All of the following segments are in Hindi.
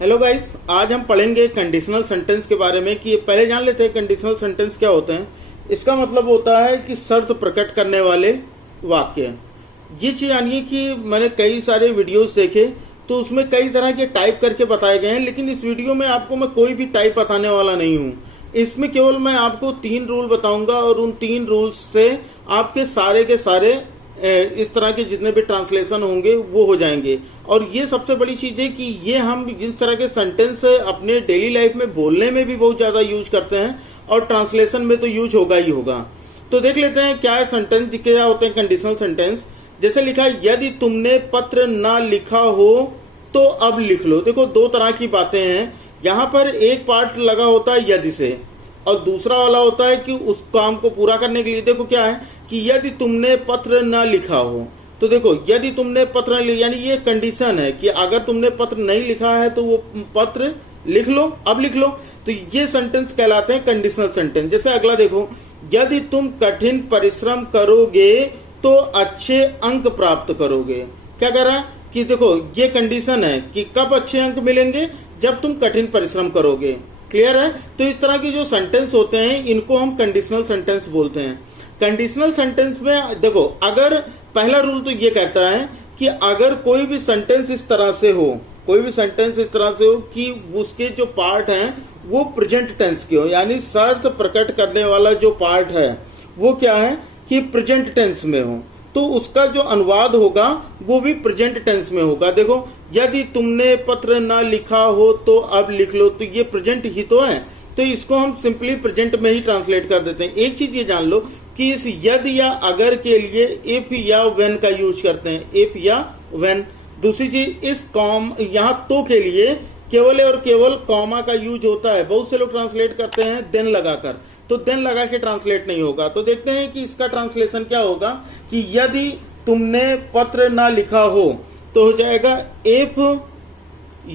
हेलो गाइस, आज हम पढ़ेंगे कंडीशनल सेंटेंस के बारे में कि पहले जान लेते हैं कंडीशनल सेंटेंस क्या होते हैं। इसका मतलब होता है कि शर्त प्रकट करने वाले वाक्य। ये चीज जानिए कि मैंने कई सारे वीडियोस देखे तो उसमें कई तरह के टाइप करके बताए गए हैं, लेकिन इस वीडियो में आपको मैं कोई भी टाइप बताने वाला नहीं हूँ। इसमें केवल मैं आपको 3 रूल बताऊंगा और उन 3 रूल्स से आपके सारे के सारे इस तरह के जितने भी ट्रांसलेशन होंगे वो हो जाएंगे। और ये सबसे बड़ी चीज है कि ये हम जिस तरह के सेंटेंस अपने डेली लाइफ में बोलने में भी बहुत ज्यादा यूज करते हैं और ट्रांसलेशन में तो यूज होगा ही होगा। तो देख लेते हैं क्या सेंटेंस क्या होते हैं कंडीशनल सेंटेंस। जैसे लिखा, यदि तुमने पत्र ना लिखा हो तो अब लिख लो। देखो, 2 तरह की बातें हैं। यहाँ पर एक पार्ट लगा होता है यदि से और दूसरा वाला होता है कि उस काम को पूरा करने के लिए। देखो क्या है कि यदि तुमने पत्र न लिखा हो, तो देखो यदि तुमने पत्र न लिखा, यानी ये कंडीशन है कि अगर तुमने पत्र नहीं लिखा है तो वो पत्र लिख लो, अब लिख लो। तो ये सेंटेंस कहलाते हैं कंडीशनल सेंटेंस। जैसे अगला देखो, यदि तुम कठिन परिश्रम करोगे तो अच्छे अंक प्राप्त करोगे। क्या कह रहा है कि देखो ये कंडीशन है कि कब अच्छे अंक मिलेंगे, जब तुम कठिन परिश्रम करोगे। क्लियर है। तो इस तरह के जो सेंटेंस होते हैं इनको हम कंडीशनल सेंटेंस बोलते हैं। कंडीशनल सेंटेंस में देखो, अगर पहला रूल तो ये कहता है कि अगर कोई भी सेंटेंस इस तरह से हो, कोई भी सेंटेंस इस तरह से हो कि उसके जो पार्ट हैं वो प्रेजेंट टेंस के हो, यानी शर्त प्रकट करने वाला जो पार्ट है वो क्या है कि प्रेजेंट टेंस में हो, तो उसका जो अनुवाद होगा वो भी प्रेजेंट टेंस में होगा। देखो, यदि तुमने पत्र ना लिखा हो तो अब लिख लो, तो ये प्रेजेंट ही तो है, तो इसको हम सिंपली प्रेजेंट में ही ट्रांसलेट कर देते हैं। एक चीज ये जान लो कि इस यदि या अगर के लिए इफ या व्हेन का यूज करते हैं, इफ या व्हेन। दूसरी चीज, इस कॉम यहाँ तो के लिए केवल और केवल कॉमा का यूज होता है। बहुत से लोग ट्रांसलेट करते हैं देन लगाकर, तो देन लगा के ट्रांसलेट नहीं होगा। तो देखते हैं कि इसका ट्रांसलेशन क्या होगा कि यदि तुमने पत्र ना लिखा हो तो हो जाएगा इफ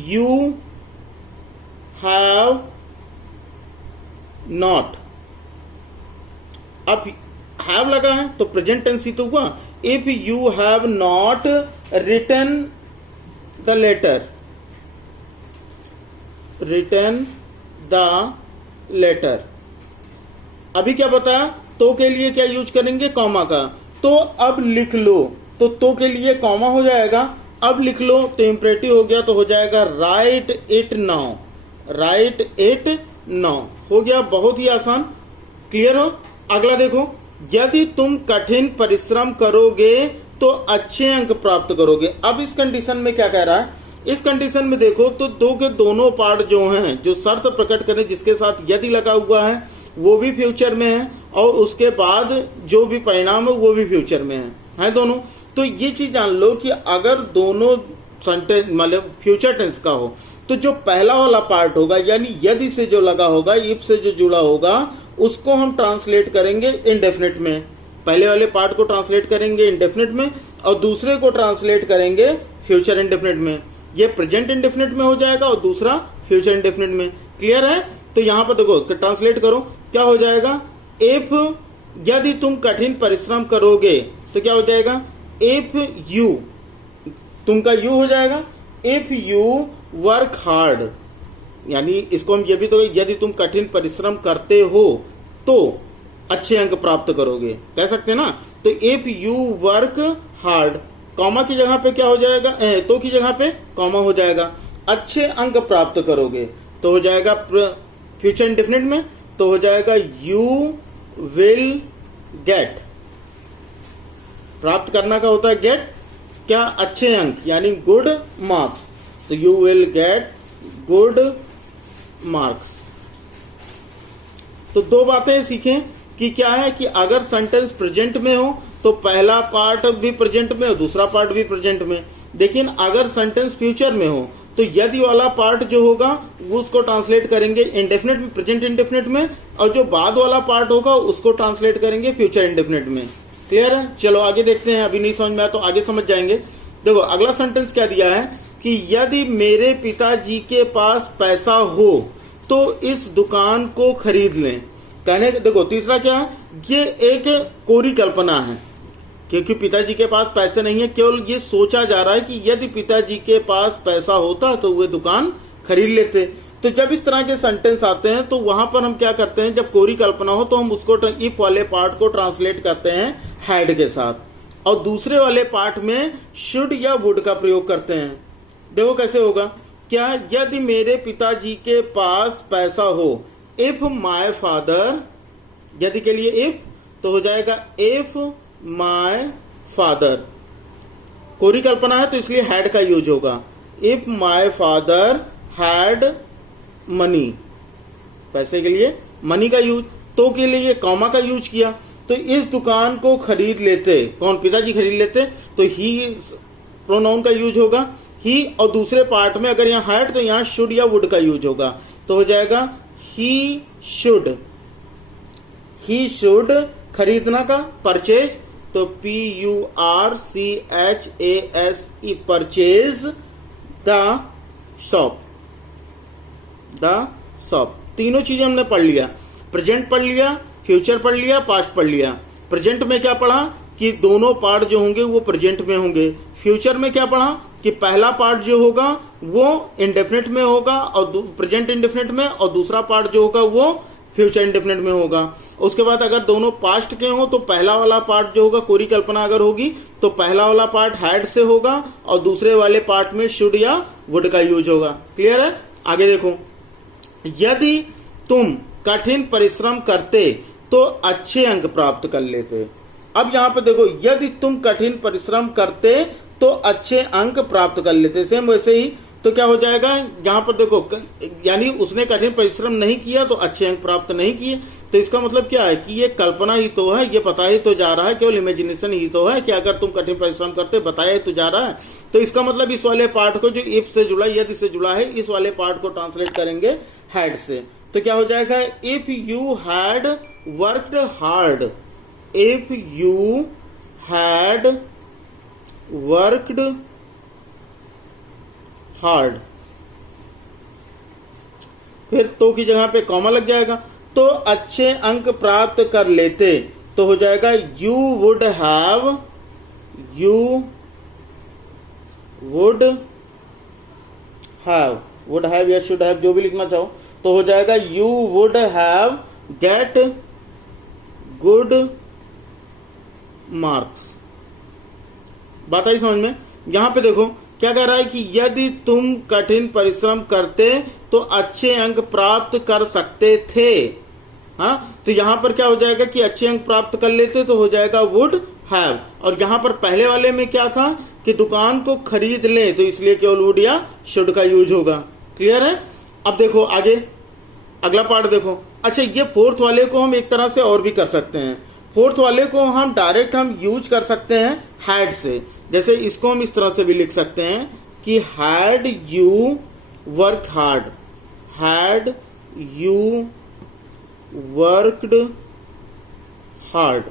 यू हैव नॉट। अब हैव लगा है तो प्रेजेंट टेंस ही तो हुआ। If you have not written the letter, written the letter. अभी क्या बताया, तो के लिए क्या यूज करेंगे, कॉमा का। तो अब लिख लो, तो के लिए कॉमा हो जाएगा, अब लिख लो तो इंपरेटिव हो गया, तो हो जाएगा right it now, right it now. हो गया, बहुत ही आसान। क्लियर हो। अगला देखो, यदि तुम कठिन परिश्रम करोगे तो अच्छे अंक प्राप्त करोगे। अब इस कंडीशन में क्या कह रहा है, इस कंडीशन में देखो तो दो के दोनों पार्ट जो हैं, जो शर्त प्रकट करें जिसके साथ यदि लगा हुआ है वो भी फ्यूचर में है और उसके बाद जो भी परिणाम है वो भी फ्यूचर में है दोनों। तो ये चीज जान लो कि अगर दोनों सेंटेंस मतलब फ्यूचर टेंस का हो तो जो पहला वाला पार्ट होगा यानी यदि से जो लगा होगा, इफ से जो जुड़ा होगा, उसको हम ट्रांसलेट करेंगे इंडेफिनिट में। पहले वाले पार्ट को ट्रांसलेट करेंगे इंडेफिनिट में और दूसरे को ट्रांसलेट करेंगे फ्यूचर इंडेफिनिट में। ये प्रेजेंट इंडेफिनिट में हो जाएगा और दूसरा फ्यूचर इंडेफिनिट में। क्लियर है। तो यहां पर देखो ट्रांसलेट करो, क्या हो जाएगा, इफ यदि तुम कठिन परिश्रम करोगे तो क्या हो जाएगा, इफ यू, तुम का यू हो जाएगा, इफ यू वर्क हार्ड, यानी इसको हम ये भी तो यदि तुम कठिन परिश्रम करते हो तो अच्छे अंक प्राप्त करोगे, कह सकते हैं ना। तो if you work hard, comma की जगह पे क्या हो जाएगा, तो की जगह पे कॉमा हो जाएगा, अच्छे अंक प्राप्त करोगे, तो हो जाएगा फ्यूचर इंडेफिनिट में, तो हो जाएगा यू विल गेट। प्राप्त करना का होता है गेट, क्या, अच्छे अंक यानी गुड मार्क्स, तो you will get good marks. तो 2 बातें सीखें कि क्या है कि अगर सेंटेंस प्रेजेंट में हो तो पहला पार्ट भी प्रेजेंट में और दूसरा पार्ट भी प्रेजेंट में। लेकिन अगर सेंटेंस फ्यूचर में हो तो यदि वाला पार्ट जो होगा वो उसको ट्रांसलेट करेंगे इंडेफिनिट में, प्रेजेंट इंडेफिनिट में, और जो बाद वाला पार्ट होगा उसको ट्रांसलेट करेंगे फ्यूचर इंडेफिनिट में। क्लियर है। चलो आगे देखते हैं, अभी नहीं समझ में आया तो आगे समझ जाएंगे। देखो अगला सेंटेंस क्या दिया है कि यदि मेरे पिताजी के पास पैसा हो तो इस दुकान को खरीद लें। कहने देखो तीसरा क्या है, ये एक कोरी कल्पना है क्योंकि पिताजी के पास पैसे नहीं है, केवल ये सोचा जा रहा है कि यदि पिताजी के पास पैसा होता तो वे दुकान खरीद लेते। तो जब इस तरह के सेंटेंस आते हैं तो वहां पर हम क्या करते हैं, जब कोरी कल्पना हो तो हम उसको इफ वाले पार्ट को ट्रांसलेट करते हैं हैड के साथ, और दूसरे वाले पार्ट में शुड या वुड का प्रयोग करते हैं। देखो कैसे होगा, क्या यदि मेरे पिताजी के पास पैसा हो, इफ माय फादर, यदि के लिए इफ तो हो जाएगा इफ माय फादर, कोरी कल्पना है तो इसलिए हैड का यूज होगा। If my father had money, पैसे के लिए मनी का यूज, तो के लिए कॉमा का यूज किया। तो इस दुकान को खरीद लेते, कौन, पिताजी खरीद लेते, तो ही प्रोनाउन का यूज होगा ही, और दूसरे पार्ट में अगर यहाँ हैड तो यहाँ शुड या वुड का यूज होगा, तो हो जाएगा ही शुड खरीदना का, परचेज, तो PURCHASE परचेज द शॉप, तीनों चीजें हमने पढ़ लिया, प्रेजेंट पढ़ लिया, फ्यूचर पढ़ लिया, पास्ट पढ़ लिया। प्रेजेंट में क्या पढ़ा कि दोनों पार्ट जो होंगे वो प्रेजेंट में होंगे। फ्यूचर में क्या पढ़ा कि पहला पार्ट जो होगा वो इंडेफिनिट में होगा और प्रेजेंट इंडेफिनिट में, और दूसरा पार्ट जो होगा वो फ्यूचर इंडेफिनिट में होगा। उसके बाद अगर दोनों पास्ट के हो तो पहला वाला पार्ट जो होगा, कोरी कल्पना अगर होगी तो पहला वाला पार्ट हैड से होगा और दूसरे वाले पार्ट में शुड या वुड का यूज होगा। क्लियर है? आगे देखो, यदि तुम कठिन परिश्रम करते तो अच्छे अंक प्राप्त कर लेते। अब यहां पर देखो, यदि तुम कठिन परिश्रम करते तो अच्छे अंक प्राप्त कर लेते, सेम वैसे ही तो क्या हो जाएगा, यहां पर देखो, यानी उसने कठिन परिश्रम नहीं किया तो अच्छे अंक प्राप्त नहीं किए। तो इसका मतलब क्या है कि ये कल्पना ही तो है, ये पता ही तो जा रहा है, केवल इमेजिनेशन ही तो है कि अगर तुम कठिन परिश्रम करते, बताया तो जा रहा है। तो इसका मतलब इस वाले पार्ट को जो इफ से जुड़ा, यदि से जुड़ा है, इस वाले पार्ट को ट्रांसलेट करेंगे हैड से। तो क्या हो जाएगा, if you had worked hard, if you had worked hard, फिर तो की जगह पे कॉमा लग जाएगा, तो अच्छे अंक प्राप्त कर लेते, तो हो जाएगा यू वुड हैव या शुड हैव, जो भी लिखना चाहो, तो हो जाएगा you would have get good marks. बात आई समझ में? यहां पे देखो क्या कह रहा है कि यदि तुम कठिन परिश्रम करते तो अच्छे अंक प्राप्त कर सकते थे। हाँ, तो यहां पर क्या हो जाएगा कि अच्छे अंक प्राप्त कर लेते, तो हो जाएगा वुड हैव। और यहां पर पहले वाले में क्या था कि दुकान को खरीद ले, तो इसलिए केवल वुड या शुड का यूज होगा। क्लियर है? अब देखो आगे अगला पार्ट देखो। अच्छा, ये फोर्थ वाले को हम एक तरह से और भी कर सकते हैं। फोर्थ वाले को हम डायरेक्ट यूज कर सकते हैं हैड से। जैसे इसको हम इस तरह से भी लिख सकते हैं कि had you work hard, had you worked hard,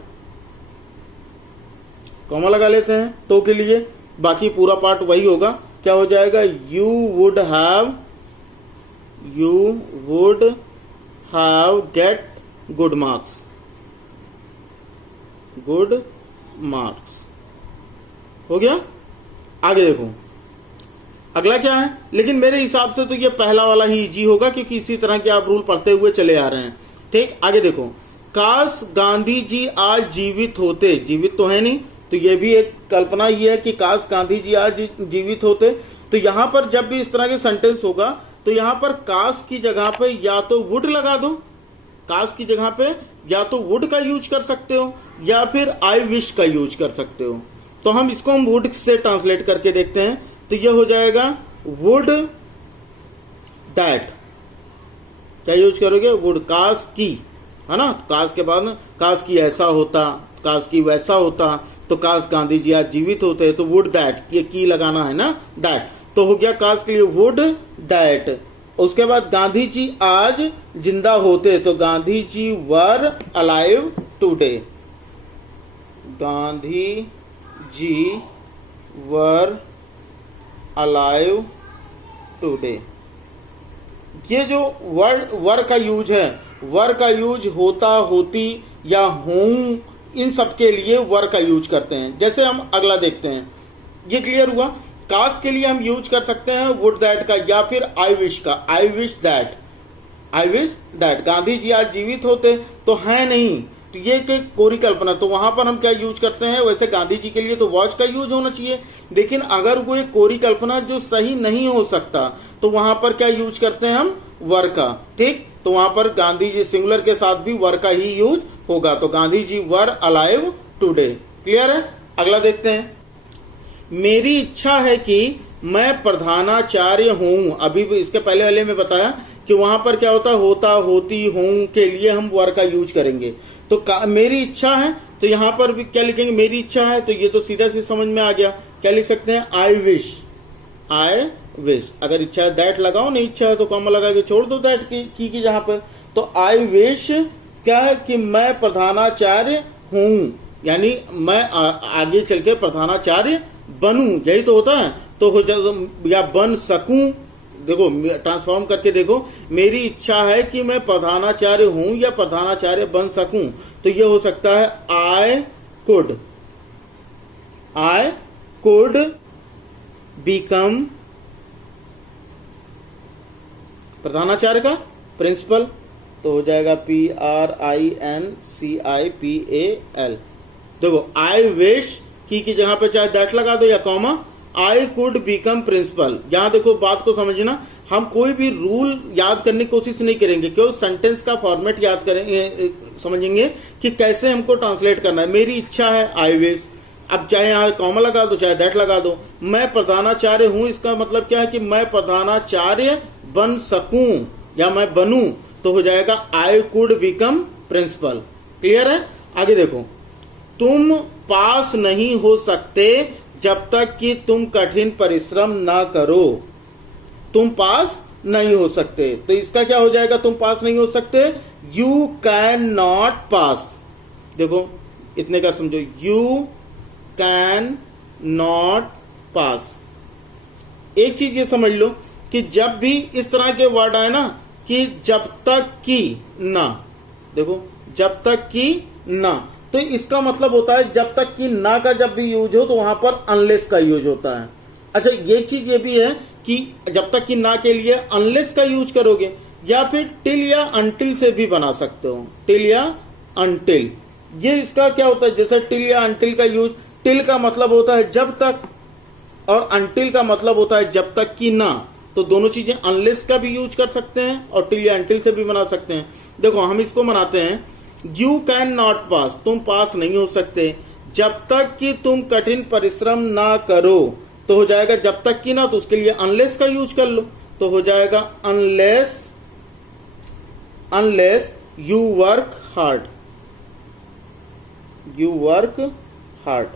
comma लगा लेते हैं तो के लिए, बाकी पूरा पार्ट वही होगा। क्या हो जाएगा, you would have get good marks, good marks हो गया। आगे देखो अगला क्या है, लेकिन मेरे हिसाब से तो ये पहला वाला ही इजी होगा क्योंकि इसी तरह के आप रूल पढ़ते हुए चले आ रहे हैं। ठीक, आगे देखो, काश गांधी जी आज जीवित होते, जीवित तो है नहीं, तो ये भी एक कल्पना ही है कि काश गांधी जी आज जीवित होते। तो यहां पर जब भी इस तरह के सेंटेंस होगा तो यहां पर काश की जगह पे या तो वुड लगा दो, काश की जगह पे या तो वुड का यूज कर सकते हो या फिर आई विश का यूज कर सकते हो। तो हम इसको हम वुड से ट्रांसलेट करके देखते हैं, तो ये हो जाएगा वुड दैट, क्या यूज करोगे, वुड, काश की, है ना, काश के बाद काश की ऐसा होता, काश की वैसा होता, तो काश गांधी जी आज जीवित होते, तो वुड दैट, ये की लगाना है ना, दैट, तो हो गया काश के लिए वुड दैट। उसके बाद गांधी जी आज जिंदा होते, तो Gandhi ji were alive today, Gandhi ji were alive today. ये जो वर्ड वर का यूज है, वर का यूज होता, होती या हूं, इन सब के लिए वर का यूज करते हैं। जैसे हम अगला देखते हैं, ये क्लियर हुआ। काश के लिए हम यूज कर सकते हैं वुड दैट का, या फिर आई विश का, I wish that, I wish that. Gandhi ji आज जीवित होते तो है नहीं, तो ये कि कोरी कल्पना, तो वहां पर हम क्या यूज करते हैं, वैसे गांधी जी के लिए तो वॉच का यूज होना चाहिए, लेकिन अगर वो एक कोरी कल्पना जो सही नहीं हो सकता तो वहां पर क्या यूज करते हैं हम, वर का। ठीक, तो वहां पर गांधी जी सिंगुलर के साथ भी वर का ही यूज होगा, तो Gandhi ji were alive today. Clear है? अगला देखते हैं। मेरी इच्छा है कि मैं प्रधानाचार्य हूं। अभी भी इसके पहले वाले में बताया कि वहां पर क्या होता, होता, होती, हूं के लिए हम वर का यूज करेंगे। तो मेरी इच्छा है, तो यहां पर भी क्या लिखेंगे, मेरी इच्छा है, तो ये तो सीधा सीधा समझ में आ गया। क्या लिख सकते हैं, आई विश, आई विश। अगर इच्छा है दैट लगाओ, नहीं इच्छा है तो कॉमा लगा के छोड़ दो दैट की जहां पर। तो आई विश क्या है कि मैं प्रधानाचार्य हूं, यानी मैं आगे चल के प्रधानाचार्य बनूं, यही तो होता है। तो हो या बन सकूं, देखो ट्रांसफॉर्म करके देखो, मेरी इच्छा है कि मैं प्रधानाचार्य हूं या प्रधानाचार्य बन सकूं, तो ये हो सकता है आई कुड बिकम, प्रधानाचार्य का प्रिंसिपल, तो हो जाएगा PRINCIPAL। देखो आई विश की जगह पे चाहे दैट लगा दो या comma, I could become principal. यहां देखो बात को समझना, हम कोई भी रूल याद करने की कोशिश नहीं करेंगे, क्यों, सेंटेंस का फॉर्मेट याद करेंगे, समझेंगे कि कैसे हमको ट्रांसलेट करना है। मेरी इच्छा है आई विश, अब चाहे यहां कॉमा लगा दो चाहे दैट लगा दो। मैं प्रधानाचार्य हूं, इसका मतलब क्या है कि मैं प्रधानाचार्य बन सकूं या मैं बनूं, तो हो जाएगा I could become principal. Clear है? आगे देखो, तुम पास नहीं हो सकते जब तक कि तुम कठिन परिश्रम ना करो। तुम पास नहीं हो सकते, तो इसका क्या हो जाएगा, तुम पास नहीं हो सकते, यू कैन नॉट पास। देखो इतने का समझो, यू कैन नॉट पास। एक चीज ये समझ लो कि जब भी इस तरह के वर्ड आए ना, कि जब तक कि ना, देखो जब तक कि ना, तो इसका मतलब होता है जब तक कि ना का जब भी यूज हो तो वहां पर अनलेस का यूज होता है। अच्छा, ये चीज ये भी है कि जब तक कि ना के लिए अनलेस का यूज करोगे, या फिर टिल या अंटिल से भी बना सकते हो, टिल या अंटिल। ये इसका क्या होता है, जैसे टिल या अंटिल का यूज, टिल का मतलब होता है जब तक और अंटिल का मतलब होता है जब तक कि ना, तो दोनों चीजें अनलेस का भी यूज कर सकते हैं और टिल या अंटिल से भी बना सकते हैं। देखो हम इसको बनाते हैं, यू कैन नॉट पास, तुम पास नहीं हो सकते जब तक कि तुम कठिन परिश्रम ना करो, तो हो जाएगा जब तक कि ना, तो उसके लिए अनलेस का यूज कर लो, तो हो जाएगा unless you work hard, you work hard.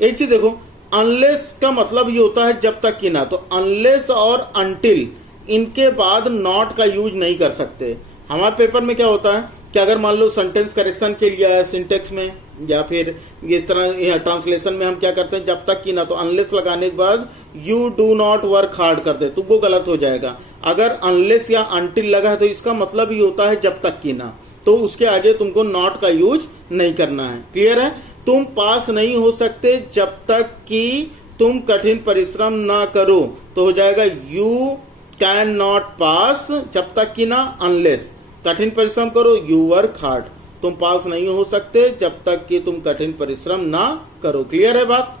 एक चीज देखो, अनलेस का मतलब ये होता है जब तक कि ना, तो अनलेस और अनटिल इनके बाद नॉट का यूज नहीं कर सकते। हमारे पेपर में क्या होता है कि अगर मान लो सेंटेंस करेक्शन के लिए आया सिंटेक्स में, या फिर इस तरह ट्रांसलेशन में हम क्या करते हैं, जब तक कि ना, तो अनलेस लगाने के बाद you do not work hard करते, तो वो गलत हो जाएगा। अगर अनलेस या अनटिल लगा है तो इसका मतलब ही होता है जब तक कि ना, तो उसके आगे तुमको नॉट का यूज नहीं करना है। क्लियर है? तुम पास नहीं हो सकते जब तक कि तुम कठिन परिश्रम ना करो, तो हो जाएगा यू कैन नॉट पास जब तक कि ना, अनलेस कठिन परिश्रम करो, यू वर्क हार्ड, तुम पास नहीं हो सकते जब तक कि तुम कठिन परिश्रम ना करो। क्लियर है बात?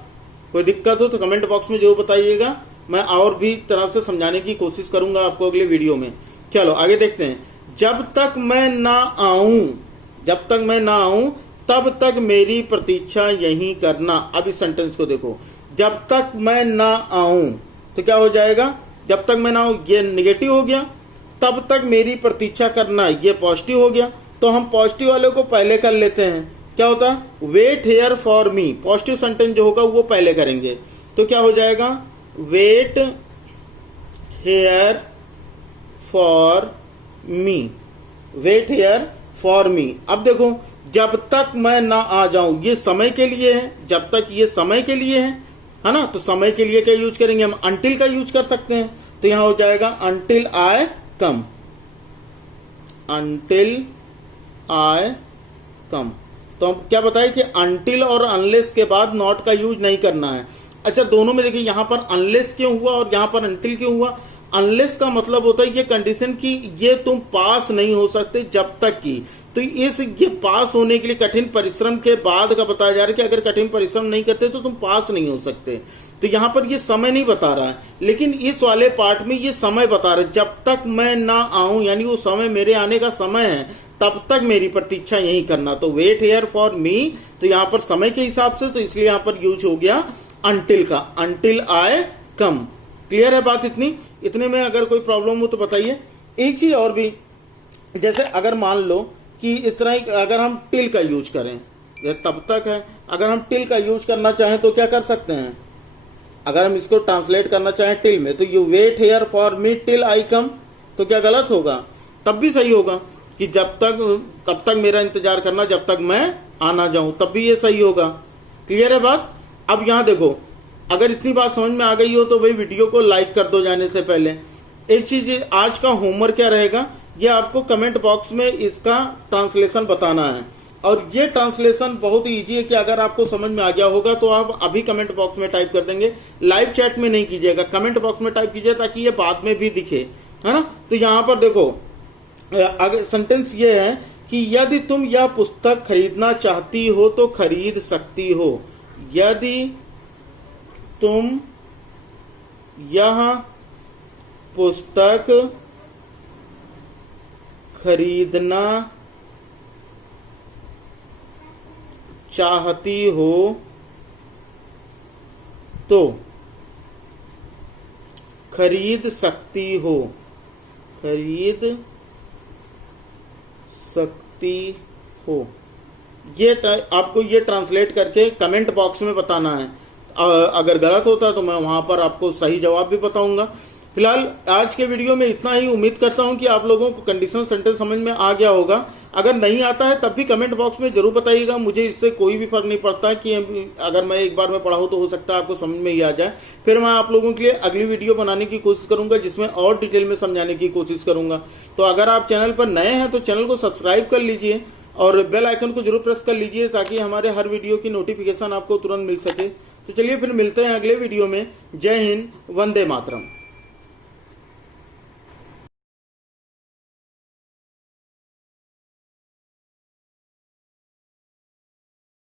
कोई दिक्कत हो तो कमेंट बॉक्स में जरूर बताइएगा, मैं और भी तरह से समझाने की कोशिश करूंगा आपको अगले वीडियो में। चलो आगे देखते हैं। जब तक मैं ना आऊं, जब तक मैं ना आऊं तब तक मेरी प्रतीक्षा यहीं करना। अब इस सेंटेंस को देखो, जब तक मैं ना आऊं तो क्या हो जाएगा, जब तक मैं ना आऊं ये नेगेटिव हो गया, तब तक मेरी प्रतीक्षा करना ये पॉजिटिव हो गया। तो हम पॉजिटिव वाले को पहले कर लेते हैं, क्या होता है, wait here for me. Positive sentence जो होगा वो पहले करेंगे, तो क्या हो जाएगा, wait here for me, wait here for me. अब देखो, जब तक मैं ना आ जाऊं ये समय के लिए है, जब तक ये समय के लिए है ना, तो समय के लिए क्या यूज करेंगे हम, अंटिल का यूज कर सकते हैं। तो यहां हो जाएगा until I come, until I come. तो हम क्या बताए कि अंटिल और अनलेस के बाद नॉट का यूज नहीं करना है। अच्छा, दोनों में देखिए यहाँ पर अनलेस क्यों हुआ और यहाँ पर अनटिल क्यों हुआ। अनलेस का मतलब होता है ये कंडीशन की ये तुम पास नहीं हो सकते जब तक की, तो ये पास होने के लिए कठिन परिश्रम के बाद का बताया जा रहा है कि अगर कठिन परिश्रम नहीं करते तो तुम पास नहीं हो सकते। तो यहाँ पर ये समय नहीं बता रहा है, लेकिन इस वाले पार्ट में ये समय बता रहा है। जब तक मैं ना आऊं, यानी वो समय मेरे आने का समय है, तब तक मेरी प्रतीक्षा यही करना। तो वेट हियर फॉर मी, तो यहाँ पर समय के हिसाब से, तो इसलिए यहाँ पर यूज हो गया अनटिल का, अनटिल आई कम। क्लियर है बात इतने में अगर कोई प्रॉब्लम हो तो बताइए। एक चीज और भी, जैसे अगर मान लो कि इस तरह अगर हम टिल का यूज करें, तब तक है, अगर हम टिल का यूज करना चाहें तो क्या कर सकते हैं। अगर हम इसको ट्रांसलेट करना चाहें टिल में, तो you wait here for me till I come, तो क्या गलत होगा? तब भी सही होगा कि तब तक मेरा इंतजार करना जब तक मैं आ ना जाऊं, तब भी ये सही होगा। क्लियर है बात। अब यहां देखो, अगर इतनी बात समझ में आ गई हो तो भाई वीडियो को लाइक कर दो जाने से पहले। एक चीज, आज का होमवर्क क्या रहेगा, ये आपको कमेंट बॉक्स में इसका ट्रांसलेशन बताना है। और ये ट्रांसलेशन बहुत ही इजी है कि अगर आपको समझ में आ गया होगा तो आप अभी कमेंट बॉक्स में टाइप कर देंगे, लाइव चैट में नहीं कीजिएगा, कमेंट बॉक्स में टाइप कीजिए ताकि ये बाद में भी दिखे, है ना। तो यहां पर देखो, अगर सेंटेंस ये है कि यदि तुम यह पुस्तक खरीदना चाहती हो तो खरीद सकती हो। यदि तुम यह पुस्तक खरीदना चाहती हो तो खरीद सकती हो, खरीद सकती हो। ये आपको ये ट्रांसलेट करके कमेंट बॉक्स में बताना है। अगर गलत होता है तो मैं वहां पर आपको सही जवाब भी बताऊंगा। फिलहाल आज के वीडियो में इतना ही। उम्मीद करता हूं कि आप लोगों को कंडीशनल सेंटेंस समझ में आ गया होगा। अगर नहीं आता है तब भी कमेंट बॉक्स में जरूर बताइएगा, मुझे इससे कोई भी फर्क नहीं पड़ता कि अगर मैं एक बार में पढ़ा हूं तो हो सकता है आपको समझ में ही आ जाए। फिर मैं आप लोगों के लिए अगली वीडियो बनाने की कोशिश करूंगा जिसमें और डिटेल में समझाने की कोशिश करूंगा। तो अगर आप चैनल पर नए हैं तो चैनल को सब्सक्राइब कर लीजिए और बेल आइकन को जरूर प्रेस कर लीजिए ताकि हमारे हर वीडियो की नोटिफिकेशन आपको तुरंत मिल सके। तो चलिए फिर मिलते हैं अगले वीडियो में। जय हिंद, वंदे मातरम।